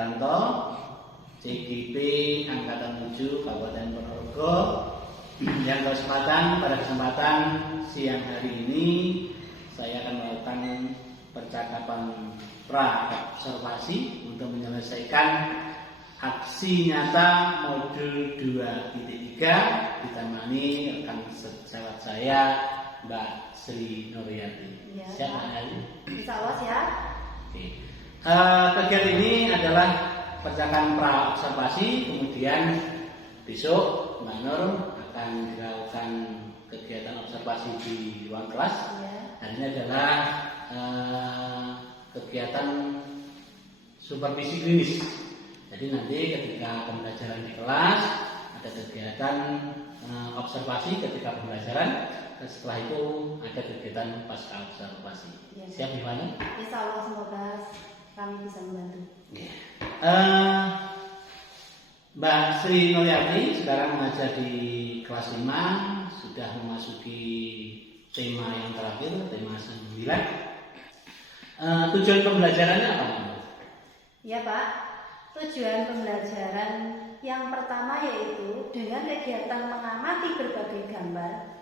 Hartanto, CGP Angkatan 7 Kabupaten Ponorogo, yang pada kesempatan siang hari ini saya akan melakukan percakapan pra-observasi untuk menyelesaikan aksi nyata modul 2.3 ditemani rekan sejawat saya Mbak Sri Nuryati. Ya, siap Mbak Nali? Insya Allah siap. Oke. Kegiatan ini adalah percakapan pra-observasi, kemudian besok Mbak Nur akan dilakukan kegiatan observasi di ruang kelas. Ya. Dan ini adalah kegiatan supervisi klinis. Jadi nanti ketika pembelajaran di kelas ada kegiatan observasi ketika pembelajaran. Setelah itu ada kegiatan pasca observasi. Ya. Siap gimana? Insya Allah semoga kami bisa membantu. Ya. Mbak Sri Nuryati sekarang mengajar di kelas 5, sudah memasuki tema yang terakhir, tema 9. Tujuan pembelajarannya apa? Ya Pak, tujuan pembelajaran yang pertama yaitu dengan kegiatan mengamati berbagai gambar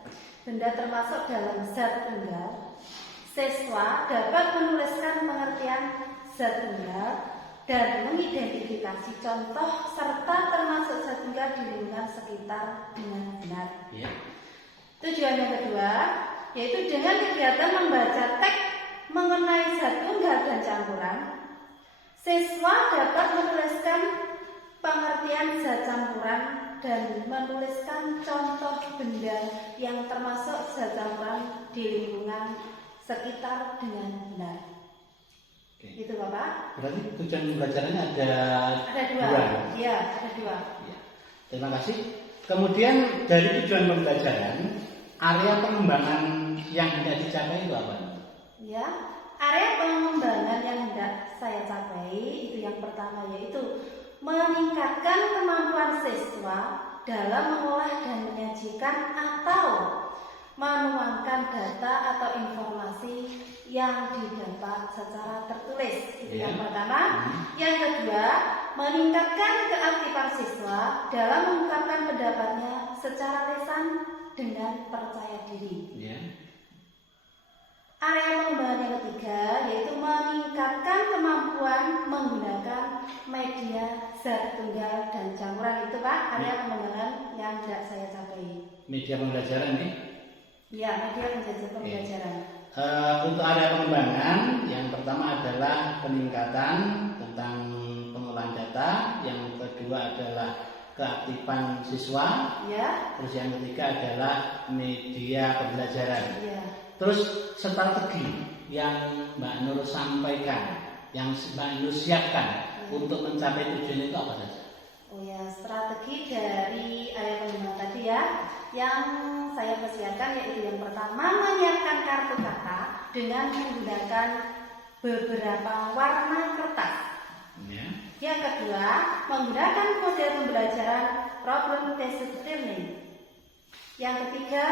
benda termasuk dalam zat tunggal, siswa dapat menuliskan pengertian zat tunggal dan mengidentifikasi contoh serta termasuk zat tunggal di lingkungan sekitar dengan benar. Ya. Tujuan yang kedua yaitu dengan kegiatan membaca teks mengenai zat tunggal dan campuran, siswa dapat menuliskan pengertian zat campuran dan menuliskan contoh benda yang termasuk zat campuran di lingkungan sekitar dengan benar. Oke. Itu Bapak. Berarti tujuan pembelajarannya ada dua. dua. Iya, ada dua. Ya. Terima kasih. Kemudian dari tujuan pembelajaran, area pengembangan yang hendak dicapai itu apa? Ya, area pengembangan yang hendak saya capai itu yang pertama yaitu meningkatkan kemampuan siswa dalam mengolah dan menyajikan atau menuangkan data atau informasi yang didapat secara tertulis. Itu yang pertama. Yang kedua, meningkatkan keaktifan siswa dalam mengungkapkan pendapatnya secara lisan dengan percaya diri. Ya. Area pengembangan yang ketiga yaitu meningkatkan kemampuan menggunakan media zat tunggal dan campuran. Itu Pak, area pengembangan yang tidak saya capai. Media pembelajaran nih. Ya, media pembelajaran. Untuk area pengembangan, yang pertama adalah peningkatan tentang pengolahan data, yang kedua adalah keaktifan siswa, Ya. terus yang ketiga adalah media pembelajaran. Ya. Terus strategi yang Mbak Nur sampaikan, yang Mbak Nur siapkan untuk mencapai tujuan itu apa saja? Oh ya, strategi dari area pengembangan tadi ya, yang saya persiapkan yaitu yang pertama menyiapkan kartu kata dengan menggunakan beberapa warna kertas. Ya. Yang kedua, menggunakan model pembelajaran problem based learning. Yang ketiga,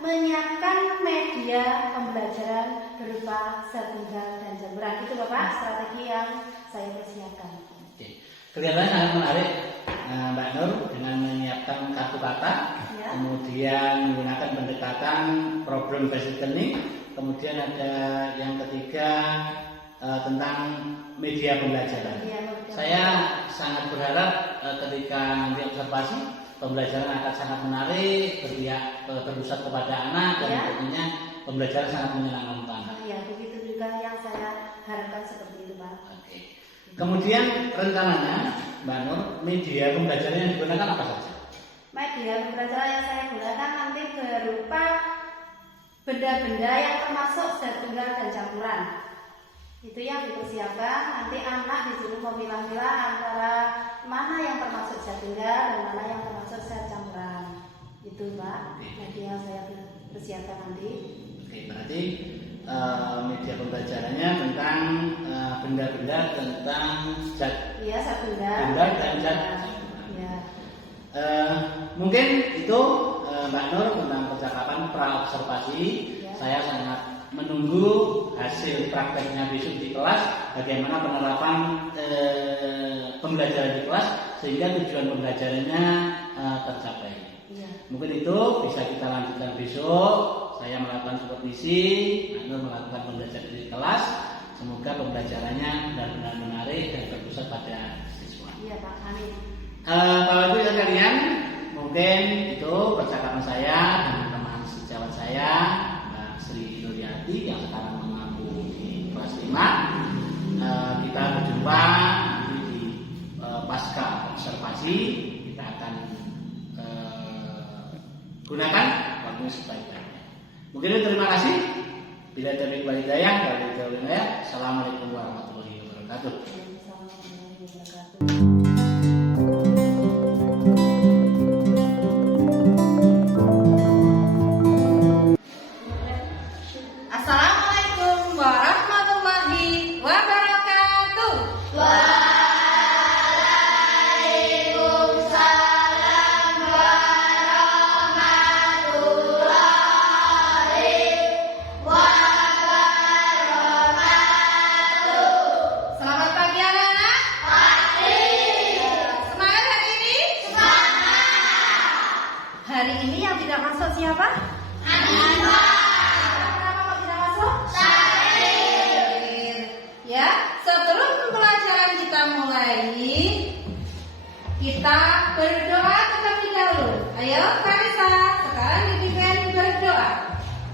menyiapkan media pembelajaran berupa zat tunggal dan campuran. Itu Bapak strategi yang saya persiapkan. Oke. Kelihatannya sangat menarik Mbak Nur dengan menyiapkan kartu kata, Ya. kemudian menggunakan pendekatan problem based learning, kemudian ada yang ketiga tentang media pembelajaran. Ya, Saya sangat berharap ketika nanti observasi pembelajaran akan sangat menarik, berpusat kepada anak dan Ya. tentunya pembelajaran sangat menyenangkan untuk anak. Ya, begitu juga yang saya harapkan seperti itu Pak. Oke. Kemudian rencananya Mbak Nur, media pembelajaran yang digunakan apa saja? Media pembelajaran yang saya gunakan nanti berupa benda-benda yang termasuk zat tunggal dan campuran. Itu yang dipersiapkan, nanti anak disuruh memilah-milah antara mana yang termasuk zat tunggal dan mana yang termasuk zat campuran. Itu Pak, media yang saya persiapkan nanti. Oke, berarti media pembelajarannya tentang benda-benda tentang zat Iya, zat tunggal. tunggal dan zat campuran. Ya. Mungkin itu Mbak Nur tentang percakapan pra-observasi. Ya. Saya sangat menunggu hasil prakteknya besok di kelas, bagaimana penerapan pembelajaran di kelas sehingga tujuan pembelajarannya tercapai. Iya. Mungkin itu bisa kita lanjutkan besok. Saya melakukan supervisi, Nur melakukan pembelajaran di kelas. Semoga pembelajarannya benar-benar menarik dan berpusat pada siswa. Iya Pak, amin. Kalau itu ya kalian, mungkin itu percakapan saya dengan teman sejawat saya, Mbak Sri Nuryati yang sekarang mengaku di kelas 5. Kita berjumpa nanti di pasca observasi. Kita akan gunakan waktu sebaik-baiknya. Mungkin itu, terima kasih. Bila taufiq wal hidayah, Assalamualaikum warahmatullahi wabarakatuh. Assalamualaikum warahmatullahi wabarakatuh. Waalaikumsalam warahmatullahi wabarakatuh. Selamat pagi anak-anak. Pagi. Semangat hari ini? Semangat. Hari ini yang tidak masuk siapa? Anissa. Kenapa kok tidak masuk? Syahrir. Ya, sebelum pembelajaran kita mulai, kita berdoa terlebih dahulu. Ayo, Karisa, sekarang dipimpin berdoa.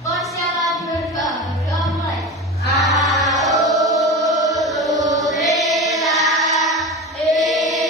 Oh, siapa berdoa? Berdoa mulai. Alhamdulillahirrahmanirrahim.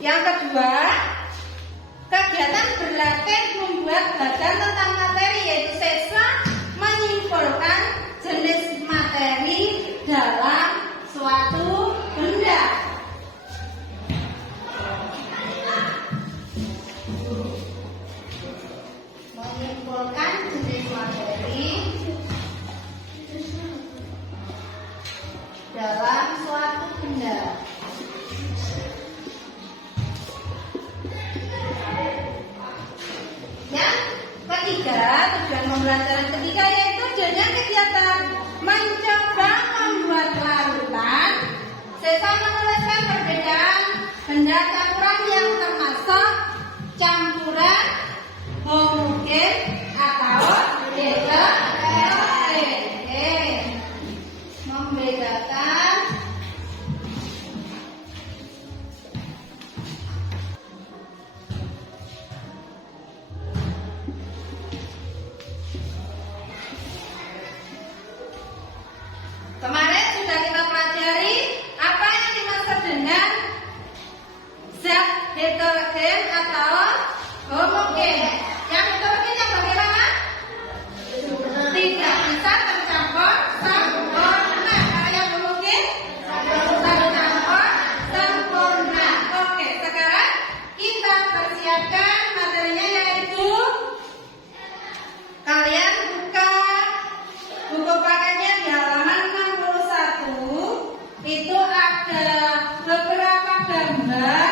Yang kedua, kegiatan berlatih membuat badan tentang materi, yaitu siswa menyimpulkan jenis materi dalam suatu benda. Menyimpulkan jenis materi dalam suatu benda. Yang ketiga, tujuan pembelajaran ketiga yaitu dengan kegiatan mencoba membuat larutan. Siswa menuliskan perbedaan benda campuran yang termasuk campuran homogen atau heterogen. Membedakan kemarin sudah kita pelajari apa yang dimaksud dengan zat heterogen atau homogen. Yang heterogen yang bagaimana? Tidak bisa tercampur sempurna. Kalau yang homogen tercampur sempurna. Oke, sekarang kita persiapkan materinya, yaitu kalian buka buku paketnya di halaman 61. Itu ada beberapa gambar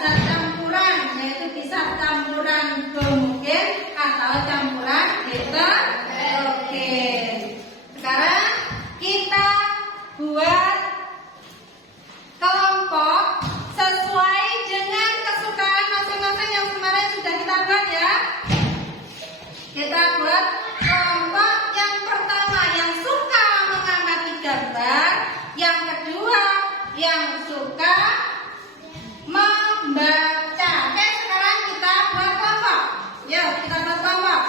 zat campuran, yaitu bisa campuran homogen atau campuran heterogen. Sekarang kita buat kelompok sesuai dengan kesukaan masing-masing yang kemarin sudah kita buat ya. Kita buat kelompok yang pertama yang suka mengamati gambar, yang kedua yang suka membaca. Oke, sekarang kita buat kelompok. Yuk, kita buat kelompok.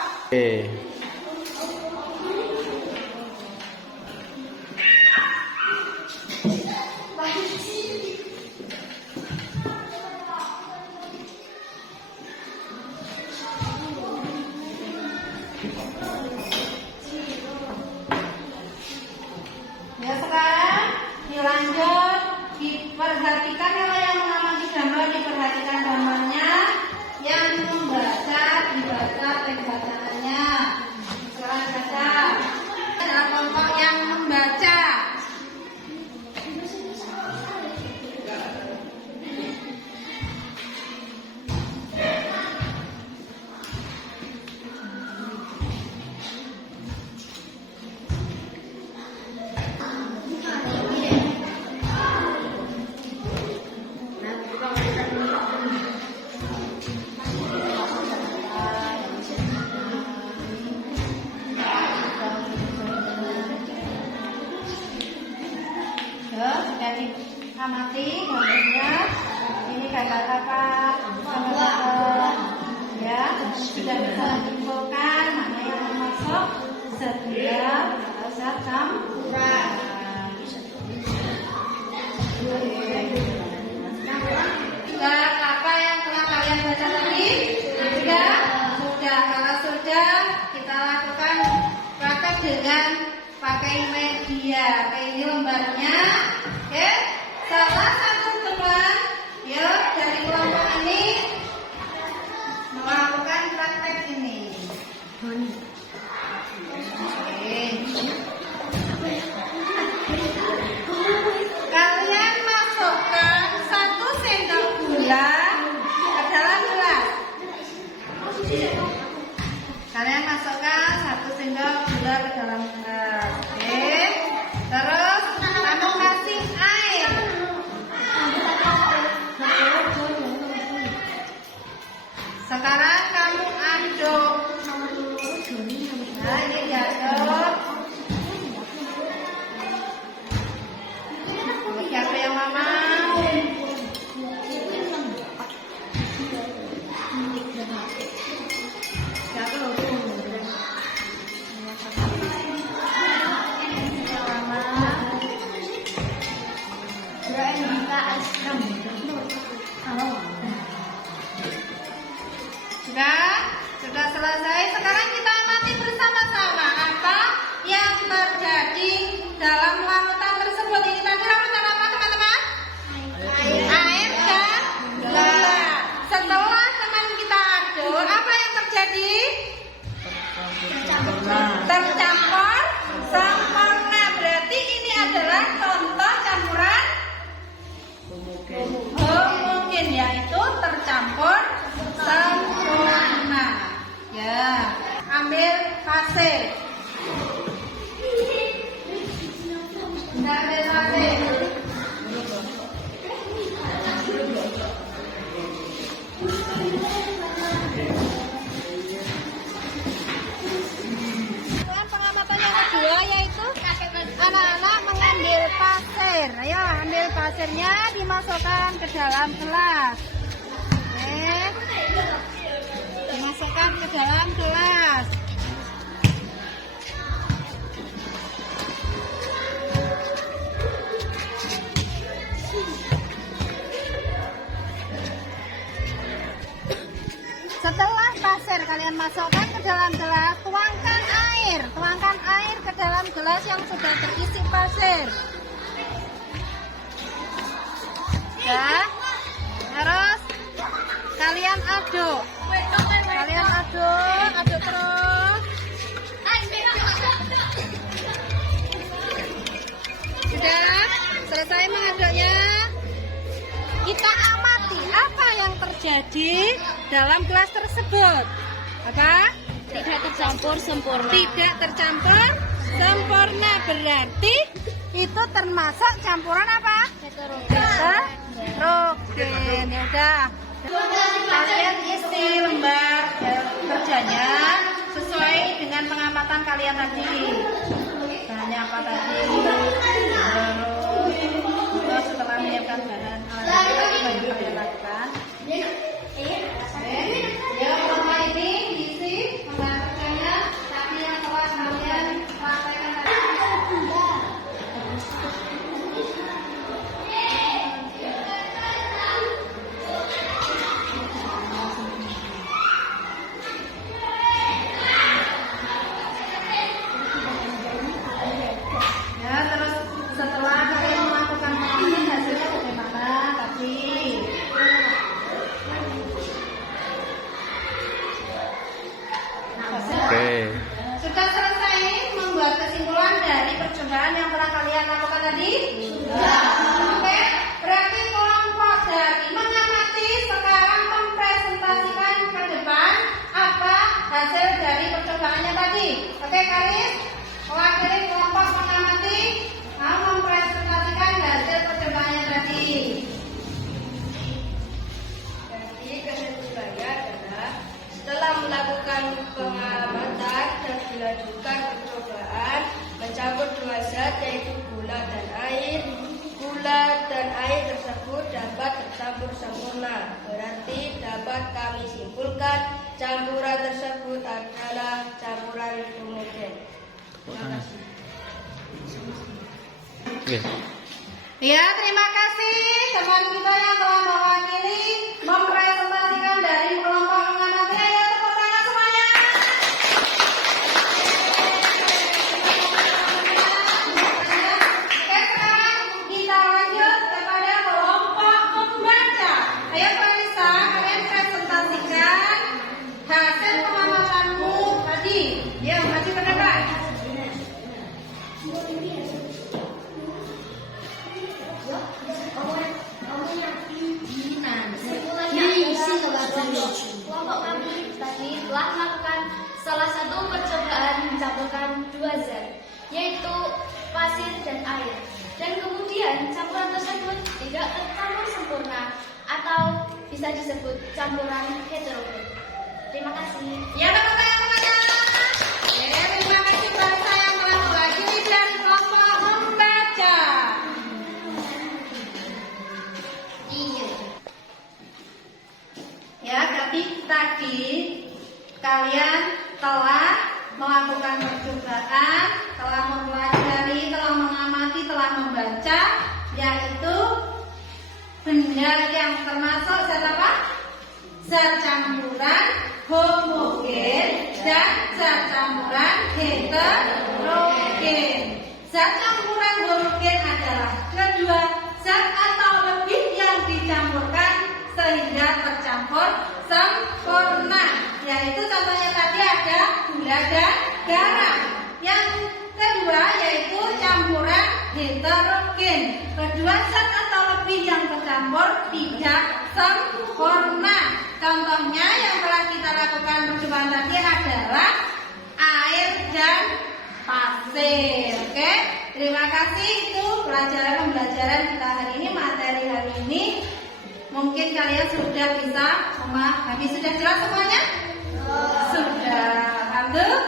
Ya, sekarang dilanjut, diperhatikan kalau yang mengamati gambar, diperhatikan gambarnya, yang membaca dibaca teks bacaannya. Sekarang baca adalah kelompok yang membaca. Sudah diamati gambarnya. Ini gambar apa? Ya, sudah bisa menyimpulkan mana yang termasuk zat benda atau zat campuran. Zat apa yang telah kalian baca tadi? Sudah? Sudah. Kalau sudah, kita lakukan praktek dengan pakai media. Ini lembarnya. Oke, salah satu teman, yuk dari kelompok ini melakukan praktek ini. Kalian masukkan 1 sendok gula ke dalam gelas. Kalian masukkan 1 sendok gula ke dalam gelas. Oke. Terus kamu kasih air. Sekarang kamu aduk. Nah, ini diaduk. Siapa yang mama? Siapa loh? Mama. Minta es krim. Sudah selesai. Sekarang kita amati bersama-sama apa yang terjadi dalam larutan tersebut. Ini tadi larutan apa teman-teman? Air dan gula. Setelah teman kita aduk, apa yang terjadi? Tercampur sempurna. Berarti ini adalah contoh campuran homogen, yaitu tercampur sempurna. Ya, ambil pasir. Ambil pasir. Pengamatan yang kedua yaitu anak-anak mengambil pasir. Ayo, ambil pasirnya, dimasukkan ke dalam gelas. Oke. Dimasukkan ke dalam gelas. Setelah pasir kalian masukkan ke dalam gelas, tuangkan air. Tuangkan air ke dalam gelas yang sudah terisi pasir. Ya. Terus kalian aduk. Kalian aduk terus. Sudah selesai mengaduknya. Kita amati apa yang terjadi dalam gelas tersebut. Apa? Tidak tercampur sempurna. Tidak tercampur sempurna, berarti itu termasuk campuran apa? Heterogen. Ya udah. Kalian isi lembar kerjanya sesuai dengan pengamatan kalian tadi. Bahannya apa tadi? Terus setelah menyiapkan bahan alat yang kalian lakukan. Ya, pertama ini diisi lembar kerjanya, tapi yang telah kalian praktekkan tadi. Ya, terus setelah kalian melakukan pengamatan, hasilnya bagaimana tadi? Oke. Sudah selesai membuat kesimpulan dari percobaan yang telah kalian lakukan tadi? Sudah. Oke, berarti kelompok dari mengamati sekarang mempresentasikan ke depan apa hasil dari percobaannya tadi. Oke, Karis, mewakili kelompok mengamati mau mempresentasikan hasil percobaannya tadi. Jadi kesimpulannya adalah setelah melakukan pengamatan dan dilanjutkan percobaan mencampur dua zat yaitu gula dan air. Gula dan air tersebut dapat tercampur sempurna. Berarti dapat kami simpulkan campuran tersebut adalah campuran homogen. Terima kasih. Oke. Ya, terima kasih teman kita yang telah mewakili mempresentasikan dari kelompok mengamati. Ayo tepuk tangan semuanya. Oke, sekarang kita lanjut kepada kelompok membaca. Ayo Farisa, kalian presentasikan hasil pengamatanmu tadi. Ya, maju ke depan. Kelompok kami tadi telah melakukan salah satu percobaan mencampurkan dua zat, yaitu pasir dan air. Dan kemudian campuran tersebut tidak tercampur sempurna atau bisa disebut campuran heterogen. Terima kasih. Ya, tepuk tangan semuanya. Ya, terima kasih Farisa yang telah mewakili dari kelompok membaca. Iya. Ya, tapi tadi kalian telah melakukan percobaan, telah mempelajari, telah mengamati, telah membaca, yaitu benda Dan yang termasuk zat apa? Zat campuran homogen dan zat campuran heterogen. Zat campuran homogen adalah kedua zat atau lebih yang dicampurkan sehingga tercampur sempurna. Yaitu contohnya tadi ada gula dan garam. Yang kedua yaitu campuran heterogen. Kedua zat atau lebih yang tercampur tidak sempurna. Contohnya yang telah kita lakukan percobaan tadi adalah air dan pasir. Oke, terima kasih. Itu pembelajaran kita hari ini, materi hari ini. Mungkin kalian sudah bisa memahami. Sudah jelas semuanya? Sudah. Alhamdulillah.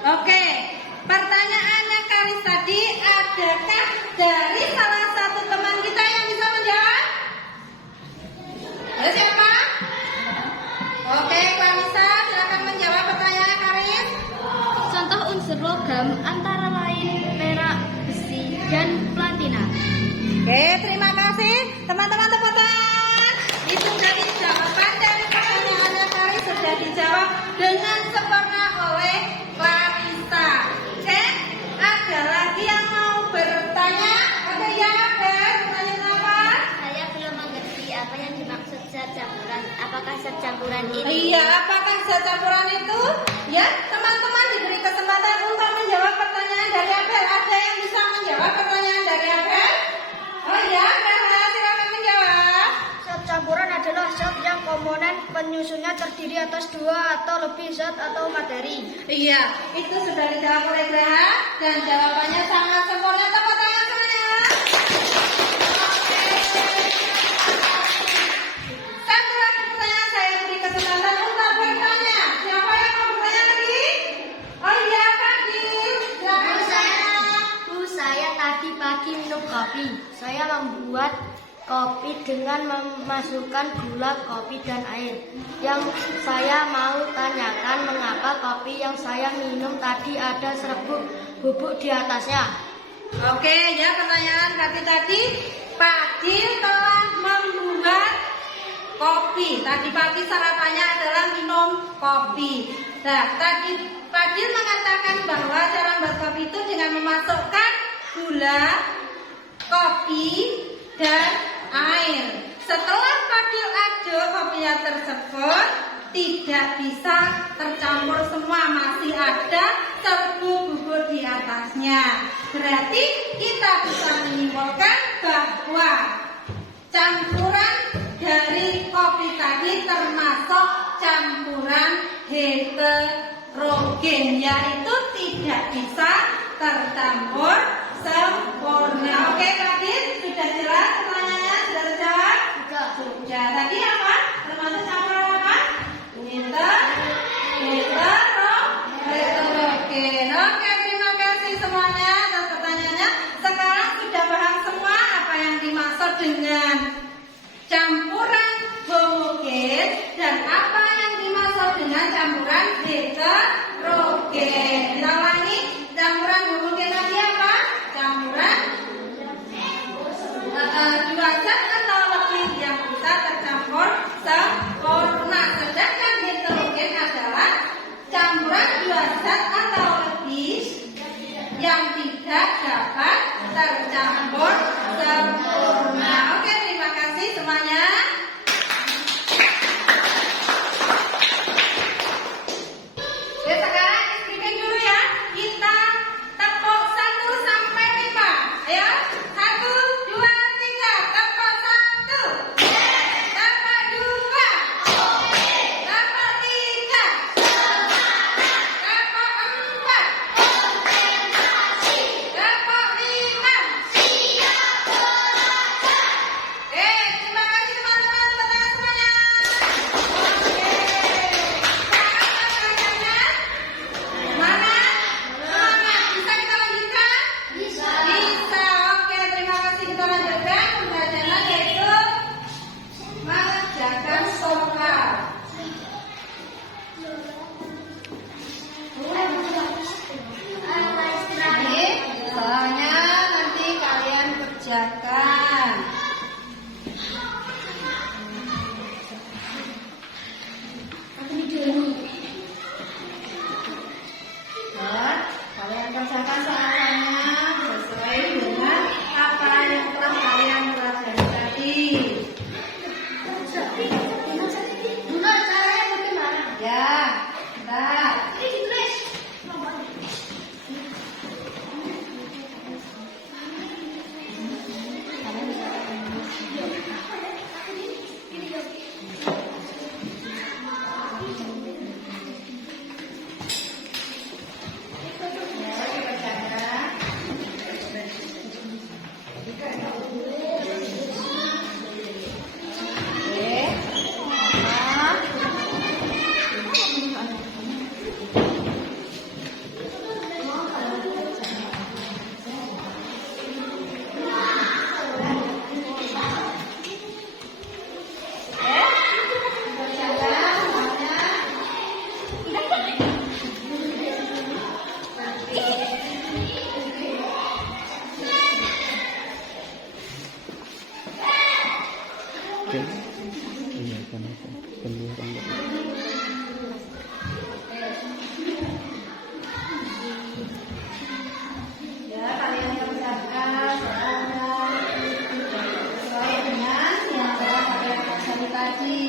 Oke, pertanyaannya Karis tadi, adakah dari salah satu teman kita yang bisa menjawab? Ada siapa? Oke, Clarissa, silakan menjawab pertanyaan Karis. Contoh unsur logam antara lain perak, besi, dan platina. Oke, terima kasih. Teman-teman tepuk tangan. Itu jadi jawaban dari pertanyaannya Karis sudah dijawab dengan sempurna oleh Clarissa. Oke, ada lagi yang mau bertanya? Ada yang ada? Pertanyaan apa? Saya belum mengerti apa yang dimaksud zat campuran. Apakah zat campuran ini? Iya, apakah zat campuran itu? Ya, teman-teman diberi kesempatan untuk menjawab pertanyaan dari Abel. Ada yang bisa menjawab pertanyaan dari Abel? Oh iya, Abel, silakan menjawab. Zat campuran adalah zat yang komponen penyusunnya terdiri atas dua atau lebih zat atau materi. Iya, itu sudah dijawab oleh Graha dan jawabannya sangat sempurna. Tepuk tangan semuanya. Satu lagi pertanyaan, saya beri kesempatan untuk bertanya. Siapa yang mau bertanya lagi? Oh iya, Fadil. Silakan. Bu, saya tadi pagi minum kopi. Saya membuat kopi dengan memasukkan gula, kopi, dan air. Yang saya mau tanyakan, mengapa kopi yang saya minum tadi ada serbuk bubuk di atasnya? Oke, ya pertanyaan Fadil tadi. Fadil telah membuat kopi. Tadi pagi sarapannya adalah minum kopi. Nah, tadi Fadil mengatakan bahwa cara membuat kopi itu dengan memasukkan gula, kopi, dan air. Setelah aduk kopiah tersebut tidak bisa tercampur semua, masih ada serbuk bubur di atasnya. Berarti kita bisa menyimpulkan bahwa campuran dari kopi tadi termasuk campuran heterogen, yaitu tidak bisa tercampur sempurna. Oke, Kadin, sudah jelas pertanyaannya? Sudah terjawab? Sudah. Tadi apa? Termasuk campuran apa? Heterogen. Oke, terima kasih semuanya atas pertanyaannya. Sekarang sudah paham semua apa yang dimaksud dengan campuran homogen dan apa yang dimaksud dengan campuran heterogen. Kita ulangi, campuran homogen tadi apa? Campuran dua zat atau lebih yang bisa tercampur sempurna. Sedangkan heterogen adalah campuran dua zat atau lebih yang tidak dapat tercampur sempurna. Oke, terima kasih semuanya. Oke, sekarang screening dulu ya. Kita tepuk 1 sampai 5. Ayo, 1, 2, 3. Tepuk 1. Tepuk 2. Tepuk 3. Tepuk 4. Tepuk 5. Terima kasih teman-teman semuanya. Mana? Semangat. Bisa kita lanjutkan? Bisa. Oke, terima kasih. Kita lanjutkan pembelajaran yaitu mengerjakan soal. Ini soalnya nanti kalian kerjakan. Dan kalian kerjakan soalnya sesuai dengan apa yang telah kalian pelajari tadi. Ya, bentar. Ya, kalian kerjakan soalnya sesuai dengan yang telah kalian pelajari tadi.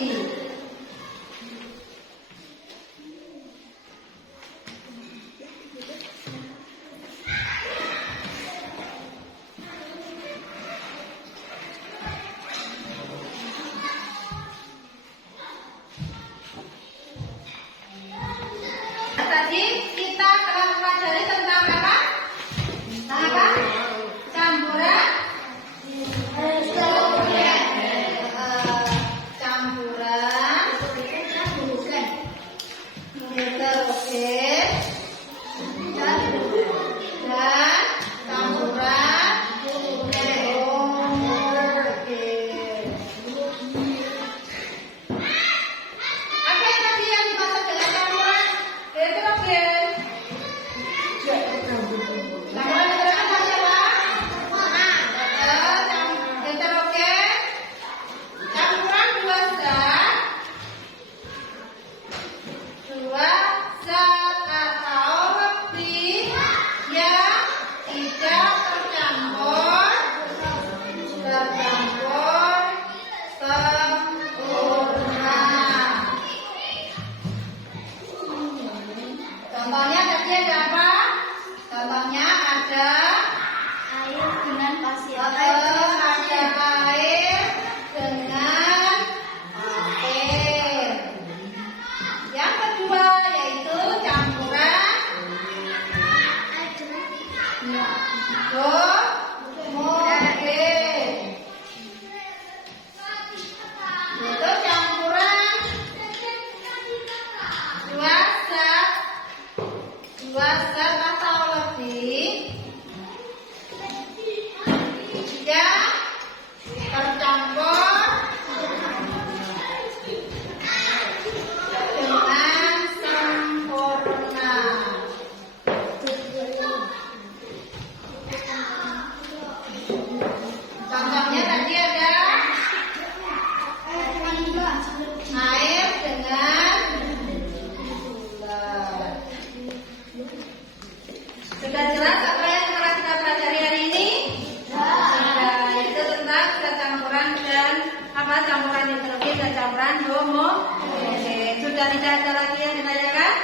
apa? Campuran nitrogen dan campuran homogen. Sudah tidak ada lagi yang ditanyakan?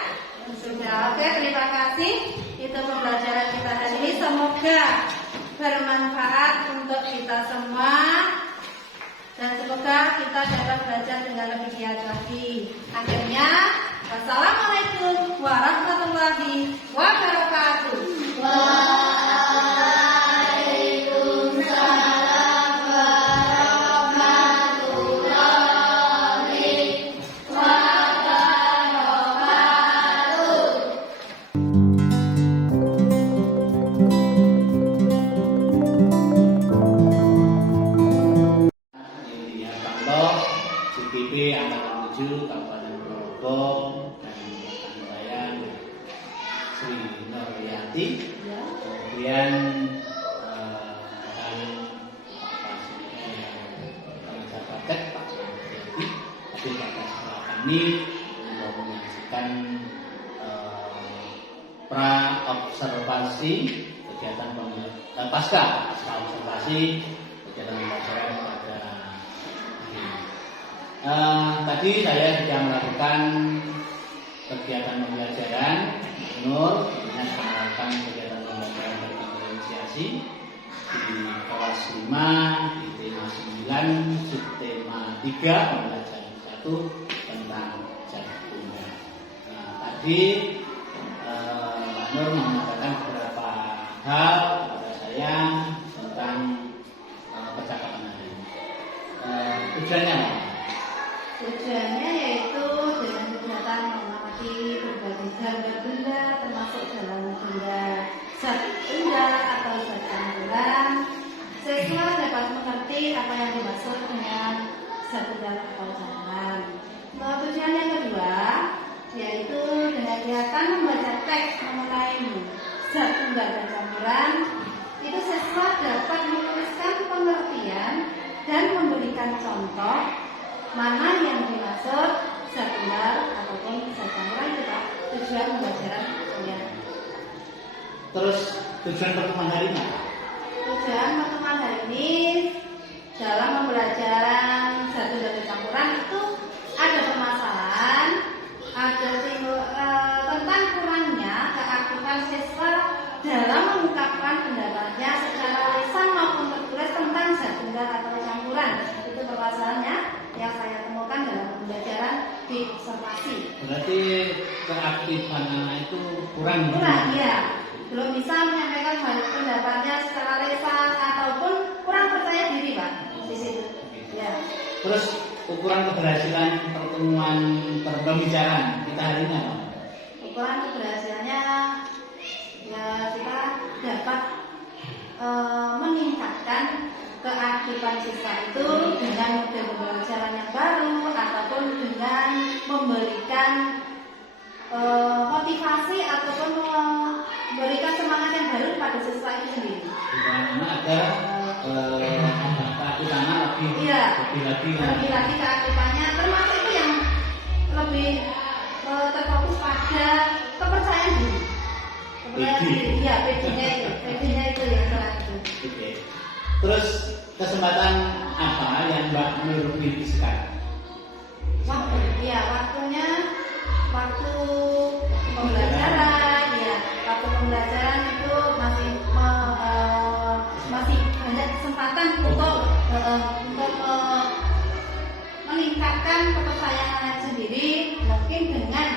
Sudah. Oke, terima kasih. Itu pembelajaran kita hari ini. Semoga bermanfaat untuk kita semua. Dan semoga kita dapat belajar dengan lebih giat lagi. Akhirnya, wassalamualaikum warahmatullahi wabarakatuh. Waalaikumsalam warahmatullahi wabarakatuh. Intinya Pangdok, CPP Angkatan 7 Kabupaten Ponorogo dan rekan saya Sri Nuryanti. Kemudian akan pengajar praktek Pak Nuryanti. Tapi pada setelah kami mau menyaksikan pra observasi kegiatan pasca observasi kegiatan pembelajaran pada hari ini. Tadi saya sudah melakukan kegiatan pembelajaran Nur dengan melakukan kegiatan pembelajaran berdifferensiasi di kelas 5 di tema 9 subtema 3 pembelajaran 1 tentang zat tunggal. Tadi Mbak Nur mengatakan beberapa hal kepada saya tentang percakapan hari ini. Tujuannya apa? Tujuannya yaitu dengan kegiatan mengamati berbagai gambar benda termasuk dalam benda zat tunggal atau zat campuran, siswa dapat mengerti apa yang dimaksud dengan zat tunggal atau campuran. Tujuan yang kedua yaitu dengan kegiatan membaca teks mengenai zat tunggal dan campuran, itu siswa dapat menuliskan pengertian dan memberikan contoh mana yang dimaksud zat tunggal ataupun zat campuran itu Pak. Tujuan pembelajaran ya. Terus tujuan pertemuan hari ini? Tujuan pertemuan hari ini dalam pembelajaran zat tunggal dan campuran itu ada permasalahan, ada tentang kurangnya keaktifan siswa dalam mengungkapkan pendapatnya secara lisan maupun tertulis tentang zat tunggal atau campuran. Itu permasalahannya yang saya temukan dalam pembelajaran di observasi. Berarti keaktifan anak itu kurang. Kurang, ya. Belum bisa menyampaikan pendapatnya secara lisan ataupun kurang percaya diri, Pak. Di situ. Ya. Terus ukuran keberhasilan pertemuan pembicaraan kita hari ini apa? Ukuran keberhasilannya ya kita dapat meningkatkan keaktifan siswa itu dengan model pembelajaran yang baru ataupun dengan memberikan motivasi ataupun memberikan semangat yang baru pada siswa itu sendiri. Karena ada keaktifan lebih lagi keaktifannya, termasuk itu yang lebih terfokus pada kepercayaan diri. Iya, PD-nya itu yang salah itu. Oke. Terus kesempatan apa yang Mbak Nur miliki sekarang? Waktunya waktu pembelajaran, ya. Waktu pembelajaran itu masih banyak kesempatan untuk meningkatkan kepercayaan sendiri, mungkin dengan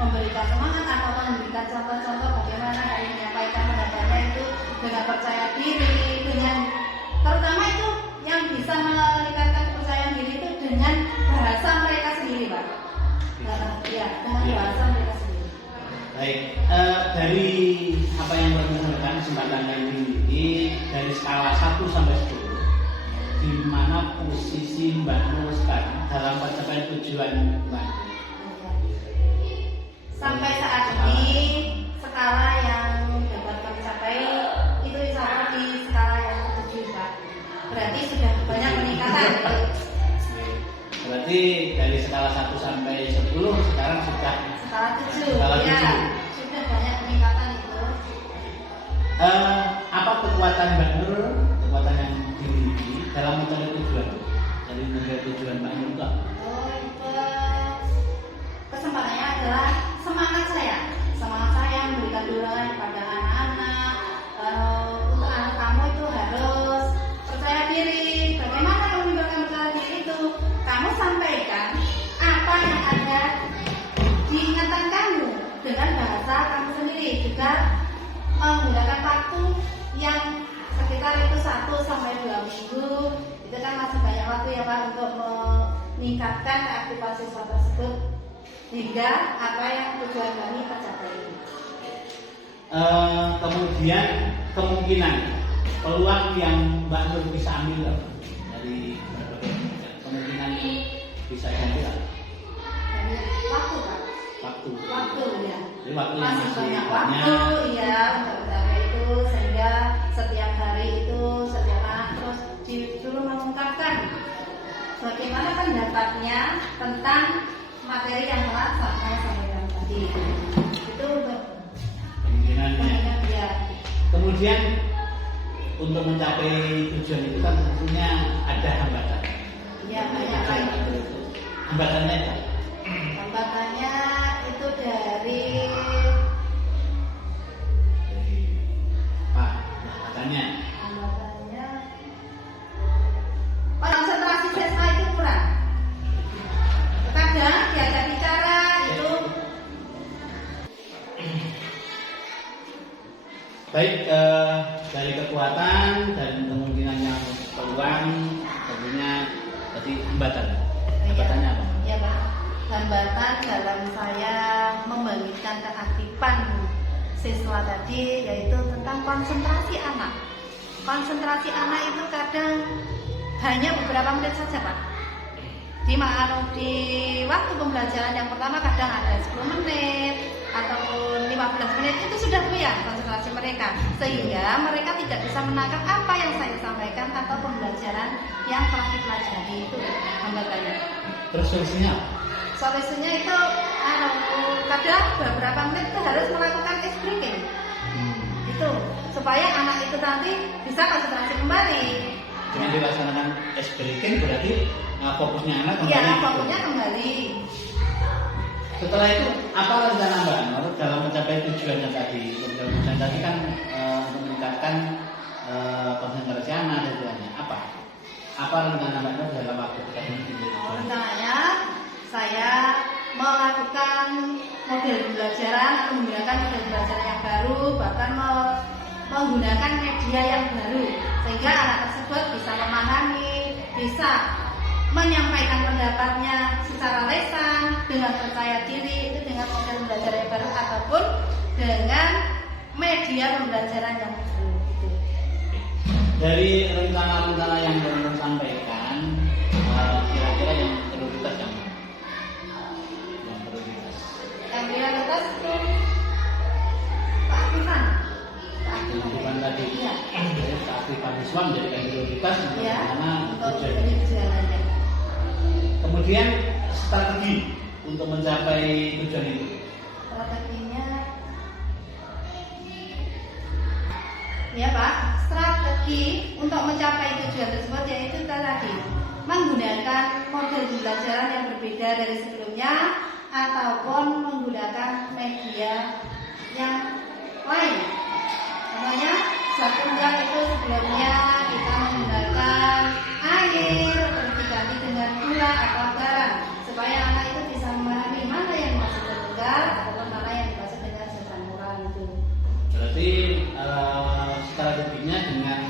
memberikan semangat atau memberikan contoh-contoh bagaimana yang menyampaikan pendapatnya itu dengan percaya diri, dengan terutama itu yang bisa meningkatkan kepercayaan diri itu dengan bahasa mereka sendiri, Pak. Dengan bahasa mereka sendiri. Baik, dari apa yang berdasarkan kesempatan yang dimiliki dari skala 1 sampai 10, di mana posisi Mbak Nur sekarang dalam pencapaian tujuan Mbak Nur? Sampai saat ini skala yang dapat kami capai itu insya Allah di skala yang ke-7, Pak. Berarti sudah banyak peningkatan. Berarti dari skala 1 sampai 10 sekarang sudah Skala 7. Skala Ya, 7. sudah banyak peningkatan itu. Apa kekuatan Mbak Nur, kekuatan yang dimiliki dalam mencari tujuan? dari mencapai tujuan Mbak Nur Mbak? Oh, kesempatannya adalah semangat saya memberikan dorongan kepada anak-anak. Untuk anak kamu itu harus percaya diri. Bagaimana kamu memberikan percaya diri itu? Kamu sampaikan apa yang ada di ingatan kamu dengan bahasa kamu sendiri, juga menggunakan waktu yang sekitar itu 1 sampai 2 minggu. Itu kan masih banyak waktu ya Pak untuk meningkatkan keaktifan siswa tersebut hingga apa yang tujuan kami tercapai. Kemudian kemungkinan peluang yang Mbak Nur bisa ambil dari berbagai kemungkinan bisa diambil Dari waktu Pak. Waktu ya. Jadi waktu yang Masih banyak waktu banyak. ya untuk mencapai itu, sehingga setiap hari itu setiap anak terus disuruh mengungkapkan bagaimana pendapatnya tentang materi yang telah saya sampaikan tadi. Itu untuk Kemungkinannya. ya. Kemudian untuk mencapai tujuan itu kan tentunya ada hambatan. Ya banyak lagi. Hambatannya apa? Hambatannya itu dari Pak, hambatannya konsentrasi siswa itu kurang. Kadang diajak bicara itu baik dari kekuatan dan kemungkinan yang peluang tentunya tadi hambatan. Hambatannya apa? ya Pak. Hambatan dalam saya membangkitkan keaktifan siswa tadi yaitu tentang konsentrasi anak. Konsentrasi anak itu kadang hanya beberapa menit saja Pak. Di waktu pembelajaran yang pertama kadang ada 10 menit ataupun 15 menit itu sudah buyar konsentrasi mereka, sehingga mereka tidak bisa menangkap apa yang saya sampaikan atau pembelajaran yang telah dipelajari. Itu hambatannya. Terus solusinya apa? Solusinya itu kadang beberapa menit itu harus melakukan ice breaking. Itu supaya anak itu nanti bisa konsentrasi kembali. Dengan dilaksanakan ice breaking berarti fokusnya anak kembali. Iya, fokusnya kembali. Setelah itu apa rencana Mbak Nur dalam mencapai tujuannya tadi? Tujuan tadi kan untuk meningkatkan konsentrasi anak dan tujuannya apa? Apa rencana Mbak Nur dalam waktu dekat ini? Rencananya saya melakukan model pembelajaran, menggunakan model pembelajaran yang baru, bahkan menggunakan media yang baru, sehingga anak tersebut bisa memahami, bisa menyampaikan pendapatnya secara lisan dengan percaya diri, itu dengan model pembelajaran yang baru ataupun dengan media pembelajaran yang baru. Dari rencana-rencana yang Mbak sampaikan, kira-kira yang prioritas yang mana? Yang prioritas. Yang prioritas itu keaktifan. Keaktifan tadi. Iya. Jadi keaktifan siswa menjadikan prioritas untuk Iya. mana Untuk tujuan. jadi tujuannya. Kemudian strategi untuk mencapai tujuan itu. Strateginya, ya Pak, strategi untuk mencapai tujuan tersebut yaitu tadi menggunakan model pembelajaran yang berbeda dari sebelumnya ataupun menggunakan media yang lain. Contohnya, contohnya itu sebelumnya kita menggunakan air terus diganti dengan gula atau garam supaya anak itu bisa memahami mana yang dimaksud dengan tegar ataupun mana yang dimaksud dengan campuran itu. Berarti strateginya dengan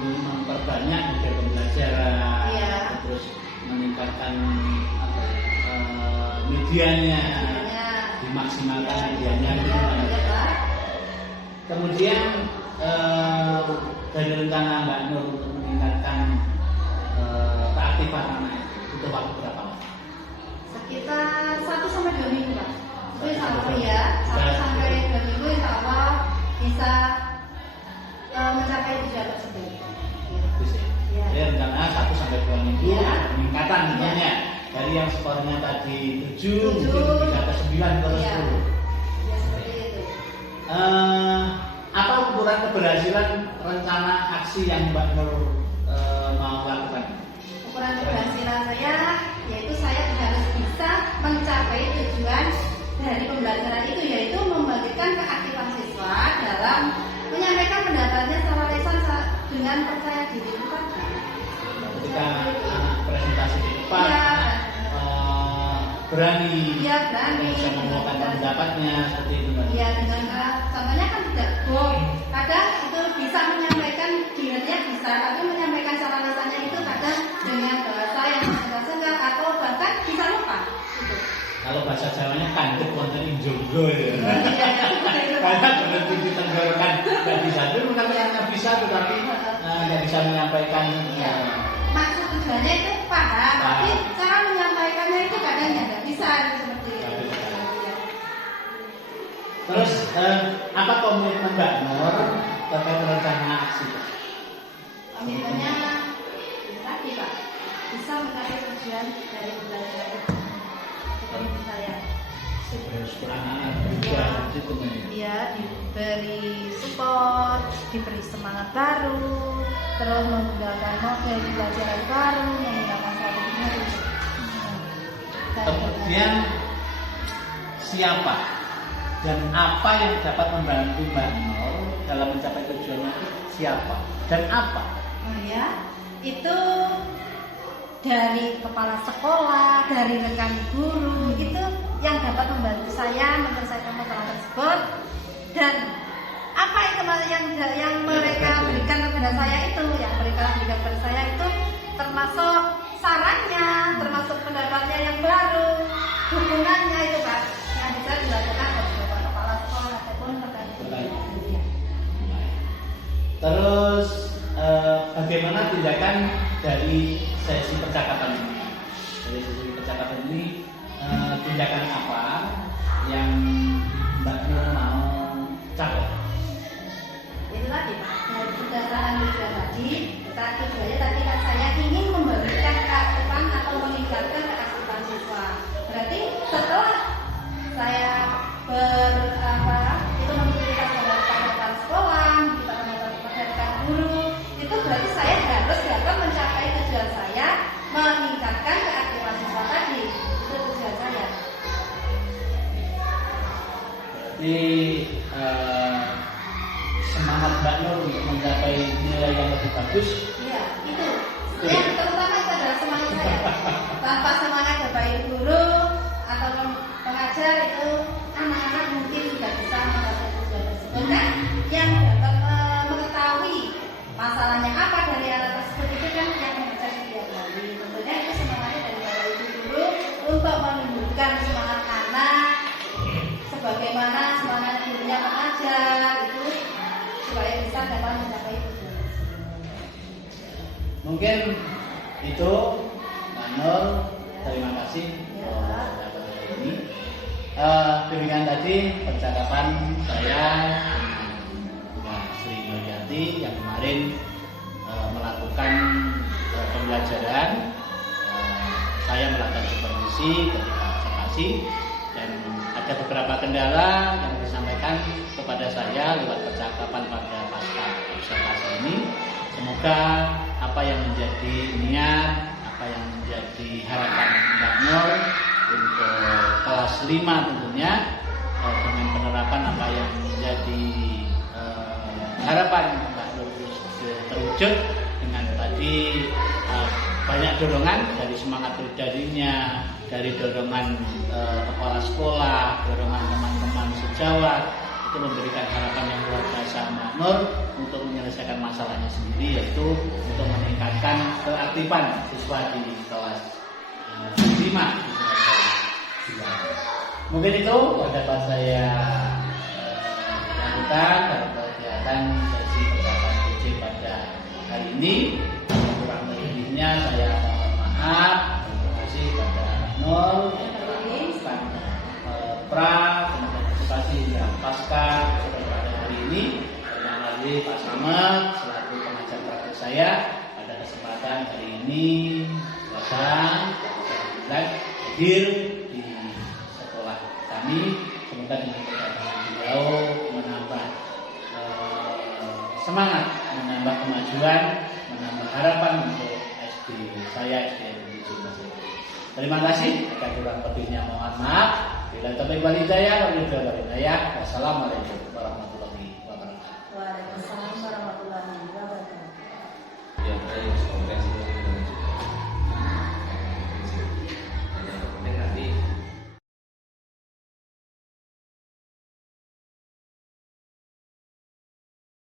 memperbanyak model pembelajaran, Iya. terus meningkatkan medianya, Medianya. dimaksimalkan medianya. Iya, iya, Pak. Kemudian dari rencana Mbak Nur untuk meningkatkan keaktifan anak itu waktu berapa? Sekitar 1 sampai 2 minggu Pak. Itu insya Allah ya, 1 Baik. sampai 2 minggu insya Allah bisa mencapai tujuan tersebut. Bagus ya. Iya. Jadi rencana 1 sampai 2 minggu Iya. peningkatan Iya. tentunya. Dari yang skornya tadi 7 7, mungkin bisa ke 9 atau Iya. 10. Ya seperti itu. Apa ukuran keberhasilan rencana aksi yang Mbak Nur mau lakukan? Ukuran keberhasilan saya yaitu saya harus bisa mencapai tujuan dari pembelajaran itu, yaitu membangkitkan keaktifan siswa dalam menyampaikan pendapatnya secara lisan dengan percaya diri. Ketika anak presentasi di depan, Ya, berani, ya berani bisa mengungkapkan pendapatnya seperti itu kan? Iya, dengan contohnya kan tidak bohong. Kadang itu bisa menyampaikan dirinya bisa, tapi menyampaikan cara lisannya itu kadang dengan bahasa yang senggang-senggang atau bahkan bisa lupa. Gitu. Kalau bahasa Jawanya kandep konten jomblo ya. Karena berhenti di tenggorokan nggak bisa itu, nggak bisa tetapi nggak bisa menyampaikan. Iya. Maksud tujuannya itu paham, tapi cara menyampaikannya itu kadang nggak bisa seperti itu. Terus apa komitmen Mbak Nur terkait rencana aksi? Komitmennya tadi Pak, bisa mencapai tujuan dari belajar itu. Komitmen saya. Iya, diberi support, diberi semangat baru, terus menggunakan model pembelajaran baru, menggunakan strategi baru. Kemudian siapa dan apa yang dapat membantu Mbak Nur dalam mencapai tujuannya itu siapa dan apa? Oh ya, itu dari kepala sekolah, dari rekan guru, itu yang dapat membantu saya menyelesaikan masalah tersebut. Dan apa itu yang mereka berikan kepada saya itu, yang mereka berikan kepada saya itu termasuk sarannya, termasuk pendapatnya yang baru, dukungannya itu Pak, yang bisa dilakukan oleh Bapak Kepala Sekolah ataupun rekan guru. Terus bagaimana tindakan dari sesi percakapan ini? Dari sesi percakapan ini tindakan apa yang Mbak Nur mau capai? Itu tadi Pak, dari kegiatan tujuan tadi kan saya ingin memberikan keaktifan atau meningkatkan keaktifan siswa. Berarti setelah saya itu memberikan kepada sekolah, kepada guru, itu berarti saya harus dapat mencapai tujuan saya meningkatkan keaktifan siswa tadi. Itu tujuan saya. Berarti semangat Mbak Nur untuk mencapai nilai yang lebih bagus. Iya, itu. Yang terutama itu adalah semangat saya. Tanpa semangat Bapak Ibu guru atau pengajar itu anak-anak mungkin tidak bisa mencapai tujuan tersebut. Dan yang dapat mengetahui masalahnya apa dari anak tersebut itu kan yang membaca setiap hari. Tentunya itu semangatnya dari Bapak Ibu guru untuk menumbuhkan semangat anak sebagaimana semangat gurunya mengajar itu supaya bisa dapat mencapai tujuan. Mungkin itu Mbak Nur, terima kasih dapat hari ini. Demikian tadi percakapan saya dengan Mbak Sri Nurjati yang kemarin melakukan pembelajaran. Saya melakukan supervisi ketika observasi dan ada beberapa kendala yang disampaikan kepada saya lewat percakapan pada pasca observasi ini. Semoga apa yang menjadi niat, apa yang menjadi harapan Mbak Nur untuk kelas 5 tentunya dengan penerapan apa yang menjadi harapan Mbak Nur terwujud dengan tadi banyak dorongan dari semangat pribadinya, dari dorongan kepala sekolah, dorongan teman-teman sejawat, itu memberikan harapan yang luar biasa Mbak Nur untuk menyelesaikan masalahnya sendiri, yaitu untuk meningkatkan keaktifan siswa di kelas 5. Mungkin itu yang dapat saya lakukan dalam kegiatan sesi percakapan PJ pada hari ini. Kurang lebihnya saya mohon maaf. Terima kasih kepada Nur yang telah melakukan partisipasi dalam pasca pada hari ini. Dan lagi Pak Slamet selaku pengajar praktek saya pada kesempatan hari ini Selasa hadir di sekolah kami. Semoga dengan kedatangan beliau menambah semangat, menambah kemajuan, menambah harapan untuk SD saya, SD Jumlah. Terima kasih. Jika kurang lebihnya mohon maaf. Bila taufiq wal hidayah, wassalamualaikum warahmatullahi wabarakatuh.